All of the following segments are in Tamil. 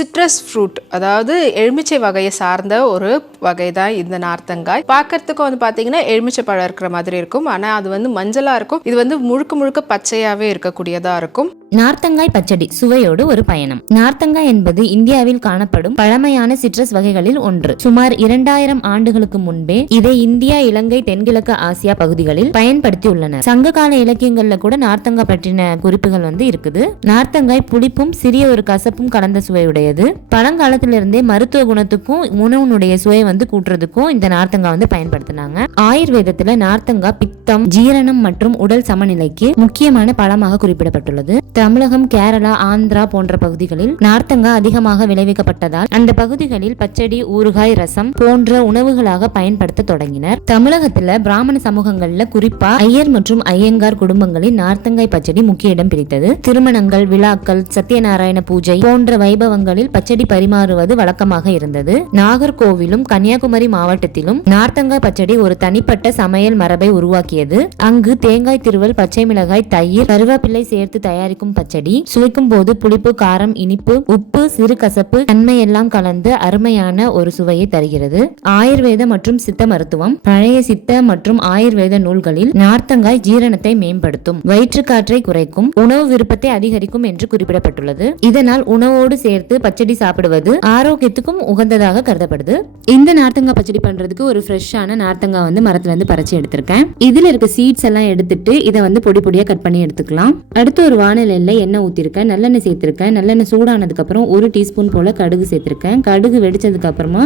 சிட்ரஸ் ஃப்ரூட், அதாவது எலுமிச்சை வகையை சார்ந்த ஒரு வகை தான் இந்த நார்த்தங்காய். பார்க்கறதுக்கு வந்து பார்த்தீங்கன்னா எலுமிச்சை பழம் இருக்கிற மாதிரி இருக்கும், ஆனால் அது வந்து மஞ்சளாக இருக்கும். இது வந்து முழுக்க முழுக்க பச்சையாகவே இருக்கக்கூடியதாக இருக்கும். நார்த்தங்காய் பச்சடி சுவையோடு ஒரு பயணம். நார்த்தங்காய் என்பது இந்தியாவில் காணப்படும் பழமையான சிட்ரஸ் வகைகளில் ஒன்று. சுமார் 2000 ஆண்டுகளுக்கு முன்பே இதை இந்தியா, இலங்கை, தென்கிழக்கு ஆசியா பகுதிகளில் பயன்படுத்தி உள்ளனர். சங்ககால இலக்கியங்கள்ல கூட நார்த்தங்காய் பற்றின குறிப்புகள் வந்து இருக்குது. நார்த்தங்காய் புளிப்பும் சிறிய ஒரு கசப்பும் கலந்த சுவையுடையது. பழங்காலத்திலிருந்தே மருத்துவ குணத்துக்கும் உணவுனுடைய சுவை வந்து கூட்டுறதுக்கும் இந்த நார்த்தங்காய் வந்து பயன்படுத்தினாங்க. ஆயுர்வேதத்துல நார்த்தங்காய் பித்தம், ஜீரணம் மற்றும் உடல் சமநிலைக்கு முக்கியமான பழமாக குறிப்பிடப்பட்டுள்ளது. தமிழகம், கேரளா, ஆந்திரா போன்ற பகுதிகளில் நார்த்தங்காய் அதிகமாக விளைவிக்கப்பட்டதால் அந்த பகுதிகளில் பச்சடி, ஊறுகாய், ரசம் போன்ற உணவுகளாக பயன்படுத்த தொடங்கினர். தமிழகத்துல பிராமண சமூகங்கள்ல குறிப்பா ஐயர் மற்றும் ஐயங்கார் குடும்பங்களில் நார்த்தங்காய் பச்சடி முக்கிய இடம் பிடித்தது. திருமணங்கள், விழாக்கள், சத்யநாராயண பூஜை போன்ற வைபவங்களில் பச்சடி பரிமாறுவது வழக்கமாக இருந்தது. நாகர்கோவிலும் கன்னியாகுமரி மாவட்டத்திலும் நார்த்தங்காய் பச்சடி ஒரு தனிப்பட்ட சமையல் மரபை உருவாக்கியது. அங்கு தேங்காய் திருவல், பச்சை மிளகாய், தயிர், கருவேப்பிலை சேர்த்து தயாரிக்கும் பச்சடி சுவைக்கும் போது புளிப்பு, காரம், இனிப்பு, உப்பு, சிறு கசப்பு தன்மை எல்லாம் கலந்து அருமையான ஒரு சுவையை தருகிறது. ஆயுர்வேத மற்றும் சித்த மருத்துவம். பழைய சித்த மற்றும் ஆயுர்வேத நூல்களில் நார்த்தங்காய் ஜீரணத்தை மேம்படுத்தும், வயிற்று காற்றை குறைக்கும், உணவு விருப்பத்தை அதிகரிக்கும் என்று குறிப்பிடப்பட்டுள்ளது. இதனால் உணவோடு சேர்த்து பச்சடி சாப்பிடுவது ஆரோக்கியத்துக்கும் உகந்ததாக கருதப்படுது. இந்த நார்த்தங்காய் பச்சடி பண்றதுக்கு ஒரு ஃப்ரெஷ்ஷான நார்த்தங்காய் வந்து மரத்துல இருந்து பறிச்சு எடுத்திருக்கேன். இதுல இருக்க சீட்ஸ் எல்லாம் எடுத்துட்டு இதை வந்து பொடி பொடியா கட் பண்ணி எடுத்துக்கலாம். அடுத்து ஒரு வானிலையில எண்ணெய் ஊத்திருக்கேன், நல்லெண்ணெய் சேர்த்திருக்கேன். நல்லெண்ணெய் சூடானதுக்கு அப்புறம் 1 டீஸ்பூன் போல கடுகு சேர்த்திருக்கேன். கடுகு வெடிச்சதுக்கு அப்புறமா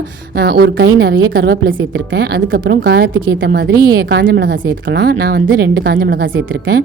ஒரு கை நிறைய கருவேப்பிலை சேர்த்திருக்கேன். அதுக்கப்புறம் காரத்துக்கு ஏற்ற மாதிரி காஞ்ச மிளகாய் சேர்த்துக்கலாம். நான் வந்து 2 காஞ்ச மிளகாய் சேர்த்திருக்கேன்.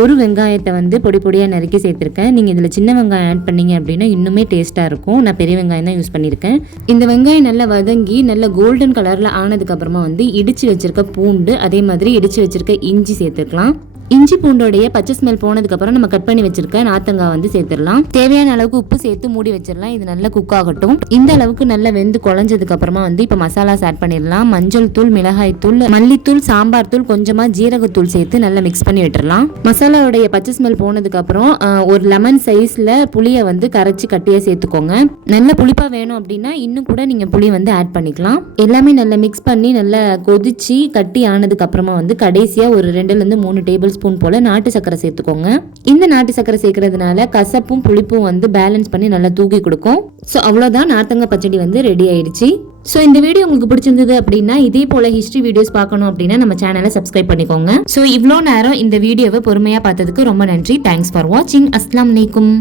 ஒரு வெங்காயத்தை வந்து பொடி பொடியாக நறுக்கி சேர்த்திருக்கேன். நீங்கள் இதில் சின்ன வெங்காயம் ஆட் பண்ணீங்க அப்படின்னா இன்னுமே டேஸ்ட்டாக இருக்கும். நான் பெரிய வெங்காயம் தான் யூஸ் பண்ணியிருக்கேன். இந்த வெங்காயம் நல்லா வதங்கி நல்ல கோல்டன் கலரில் ஆனதுக்கு அப்புறமா வந்து இடிச்சு வச்சிருக்க பூண்டு, அதே மாதிரி இடிச்சு வச்சிருக்க இஞ்சி சேர்த்துக்கலாம். இஞ்சி பூண்டோடைய பச்சை ஸ்மெல் போனதுக்கு அப்புறம் நம்ம கட் பண்ணி வச்சிருக்க நார்த்தங்காய் வந்து சேர்த்துடலாம். தேவையான அளவுக்கு உப்பு சேர்த்து மூடி வச்சிடலாம். இது நல்லா குக் ஆகட்டும். இந்த அளவுக்கு நல்லா வெந்து குழஞ்சதுக்கு அப்புறமா வந்து இப்போ மசாலாஸ் ஆட் பண்ணிடலாம். மஞ்சள் தூள், மிளகாய் தூள், மல்லித்தூள், சாம்பார் தூள், கொஞ்சமா ஜீரகத்தூள் சேர்த்து நல்லா மிக்ஸ் பண்ணி விட்டுறலாம். மசாலாவுடைய பச்சை ஸ்மெல் போனதுக்கு அப்புறம் ஒரு லெமன் சைஸ்ல புளியை வந்து கரைச்சி கட்டியா சேர்த்துக்கோங்க. நல்ல புளிப்பா வேணும் அப்படின்னா இன்னும் கூட நீங்க புளி வந்து ஆட் பண்ணிக்கலாம். எல்லாமே நல்லா மிக்ஸ் பண்ணி நல்லா கொதிச்சு கட்டி ஆனதுக்கு அப்புறமா வந்து கடைசியா ஒரு 2-3 டேபிள் ஸ்பூன் போல நாட்டு சக்கரை சேர்த்துக்கோங்க. இந்த நாட்டு சக்கரை சேர்க்கறதுனால கசப்பும் புளிப்பும் வந்து பேலன்ஸ் பண்ணி நல்லா தூக்கி கொடுக்கும். ஸோ அவ்வளோதான், நார்த்தங்காய் பச்சடி வந்து ரெடி ஆயிடுச்சு. ஸோ இந்த வீடியோ உங்களுக்கு பிடிச்சிருந்தது அப்படின்னா இதே போல ஹிஸ்டரி வீடியோஸ் பார்க்கணும் அப்படின்னா நம்ம சேனலை சப்ஸ்கிரைப் பண்ணிக்கோங்க. ஸோ இவ்வளோ நேரம் இந்த வீடியோவை பொறுமையாக பார்த்ததுக்கு ரொம்ப நன்றி. தேங்க்ஸ் ஃபார் வாட்சிங். அஸ்ஸலாமு அலைக்கும்.